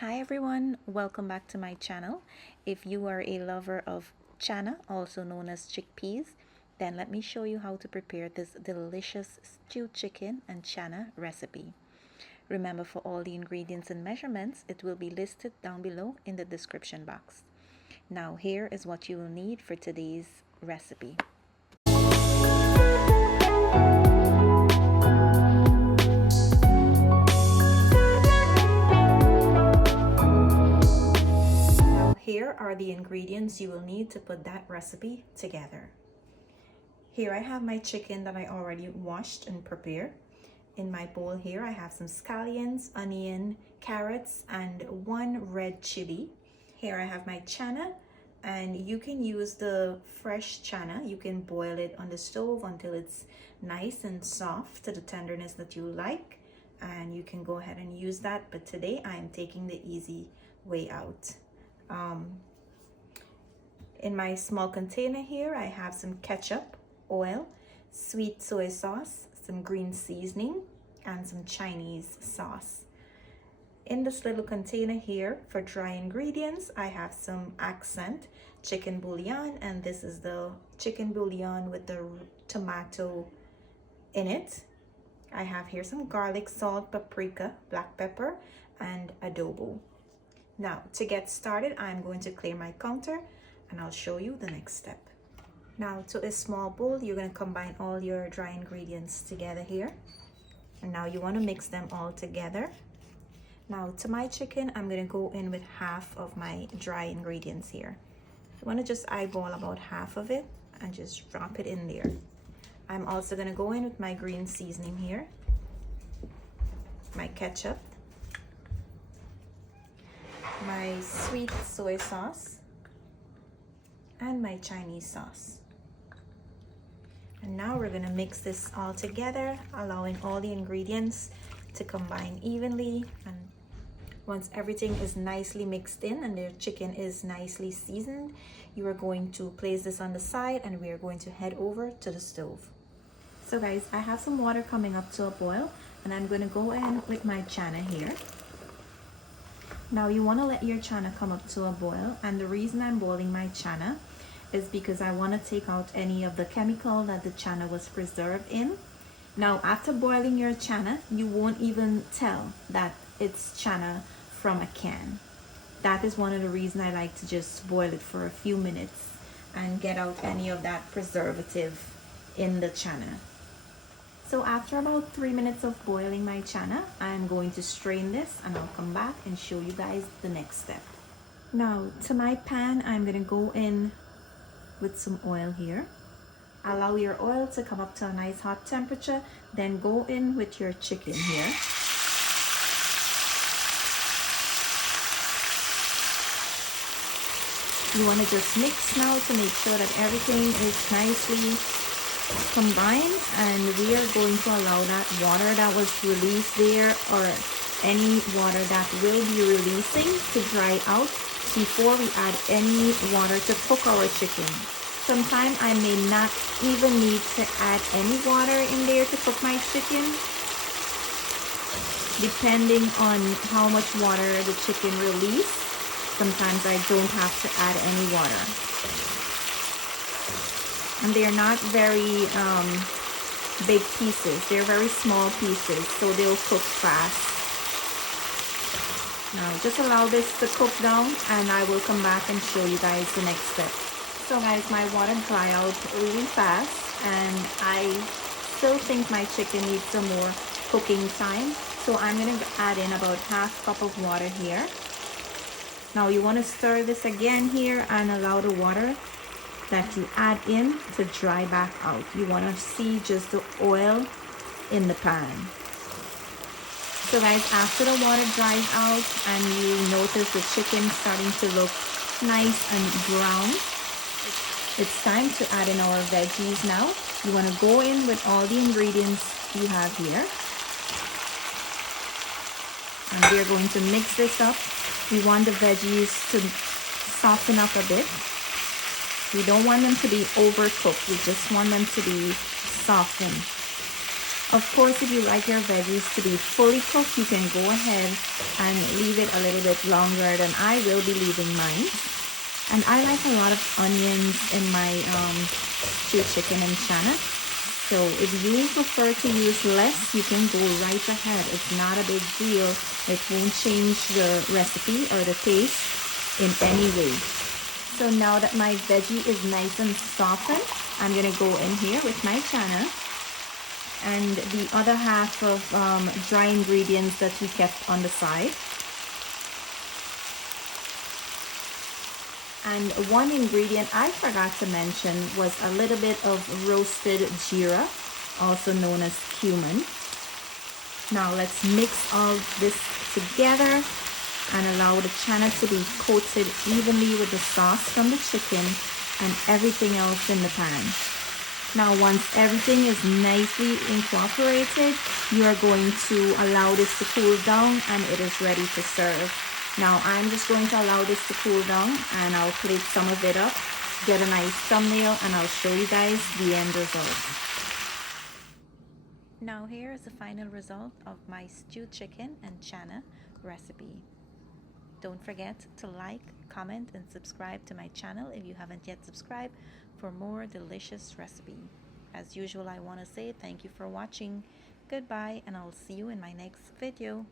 Hi everyone, welcome back to my channel. If you are a lover of chana, also known as chickpeas, then let me show you how to prepare this delicious stewed chicken and chana recipe. Remember, for all the ingredients and measurements, it will be listed down below in the description box. Now here is what you will need for today's recipe. Here are the ingredients you will need to put that recipe together. Here I have my chicken that I already washed and prepared. In my bowl here I have some scallions, onion, carrots, and one red chili. Here I have my chana, and you can use the fresh chana. You can boil it on the stove until it's nice and soft to the tenderness that you like, and you can go ahead and use that, but today I am taking the easy way out. In my small container here I have some ketchup, oil, sweet soy sauce, some green seasoning, and some Chinese sauce. In this little container here for dry ingredients I have some Accent chicken bouillon, and this is the chicken bouillon with the tomato in it. I have here some garlic, salt, paprika, black pepper, and adobo. Now, to get started, I'm going to clear my counter and I'll show you the next step. Now, to a small bowl, you're going to combine all your dry ingredients together here. And now you want to mix them all together. Now, to my chicken, I'm going to go in with half of my dry ingredients here. You want to just eyeball about half of it and just drop it in there. I'm also going to go in with my green seasoning here, my ketchup, my sweet soy sauce, and my Chinese sauce. And now we're gonna mix this all together, allowing all the ingredients to combine evenly. And once everything is nicely mixed in and the chicken is nicely seasoned, you are going to place this on the side and we are going to head over to the stove. So guys, I have some water coming up to a boil and I'm gonna go in with my chana here. Now you want to let your chana come up to a boil, and the reason I'm boiling my chana is because I want to take out any of the chemical that the chana was preserved in. Now after boiling your chana, you won't even tell that it's chana from a can. That is one of the reasons I like to just boil it for a few minutes and get out any of that preservative in the chana. So after about 3 minutes of boiling my chana, I'm going to strain this and I'll come back and show you guys the next step. Now to my pan, I'm going to go in with some oil here. Allow your oil to come up to a nice hot temperature, then go in with your chicken here. You want to just mix now to make sure that everything is nicely combined, and we are going to allow that water that was released there, or any water that will be releasing, to dry out before we add any water to cook our chicken. Sometimes I may not even need to add any water in there to cook my chicken, depending on how much water the chicken release. Sometimes I don't have to add any water. And they're not very big pieces. They're very small pieces, so they'll cook fast. Now just allow this to cook down and I will come back and show you guys the next step. So guys, my water dry out really fast and I still think my chicken needs some more cooking time. So I'm going to add in about half cup of water here. Now you want to stir this again here and allow the water that you add in to dry back out. You want to see just the oil in the pan. So guys, after the water dries out and you notice the chicken starting to look nice and brown, it's time to add in our veggies now. You want to go in with all the ingredients you have here. And we're going to mix this up. We want the veggies to soften up a bit. We don't want them to be overcooked. We just want them to be softened. Of course, if you like your veggies to be fully cooked, you can go ahead and leave it a little bit longer than I will be leaving mine. And I like a lot of onions in my stewed chicken and chana. So if you prefer to use less, you can go right ahead. It's not a big deal. It won't change the recipe or the taste in any way. So now that my veggie is nice and softened, I'm gonna go in here with my chana and the other half of dry ingredients that we kept on the side. And one ingredient I forgot to mention was a little bit of roasted jeera, also known as cumin. Now let's mix all this together and allow the chana to be coated evenly with the sauce from the chicken and everything else in the pan. Now once everything is nicely incorporated, you are going to allow this to cool down and it is ready to serve. Now I'm just going to allow this to cool down and I'll plate some of it up, get a nice thumbnail, and I'll show you guys the end result. Now here is the final result of my stewed chicken and chana recipe. Don't forget to like, comment, and subscribe to my channel if you haven't yet subscribed for more delicious recipe. As usual, I want to say thank you for watching. Goodbye, and I'll see you in my next video.